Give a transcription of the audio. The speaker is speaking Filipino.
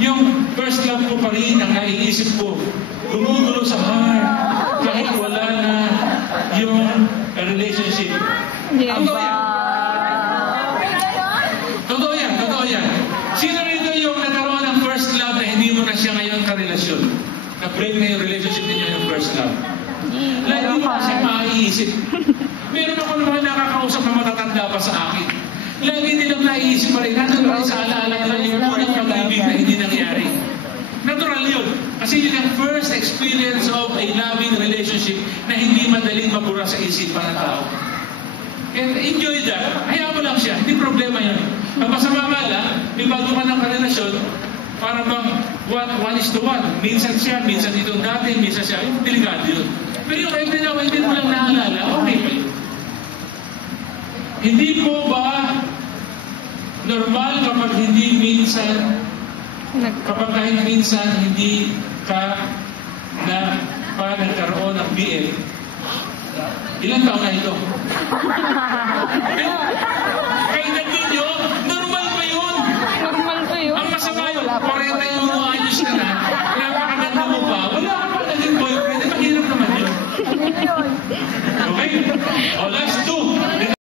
yung first love ko pa rin ang naiisip ko. Gumugulo sa heart kahit wala na yung relationship. Totoo yan. Totoo yan, totoo yan. Sino rito yung nagkaroon ng first love na hindi mo na siya ngayon karelasyon? Na-break na yung relationship niyo yung first love. Lagi mo kasi maiisip. Meron ako naman nakakausap na matatanda pa sa akin. Lagi nilang naiisip pa rin. Natural sa alaala na yung unang pag-ibig na hindi nangyari. Natural yun. Kasi yun ang first experience of a loving relationship na hindi madaling mabura sa isipan ng tao. And enjoy that. Hayaan mo lang siya. Hindi problema yun. Ang masama nga lang, may bago ka ng karelasyon, para bang 1:1. Minsan siya, minsan itong dati, minsan siya. Yung delikado yun. Pero yung every now and then mo lang naalala, okay pa yun. Hindi po ba normal kapag hindi minsan, kapag kahit minsan hindi ka na pa nagkaroon ng BL? Ilang taon na ito? Kaya nagdinyo, normal pa yun. Normal pa yun. Ang masama yun, 41 ayos ka na, napakaganda mo pa, wala ka pa naging boyfriend, mahirap naman yun. Okay? O, last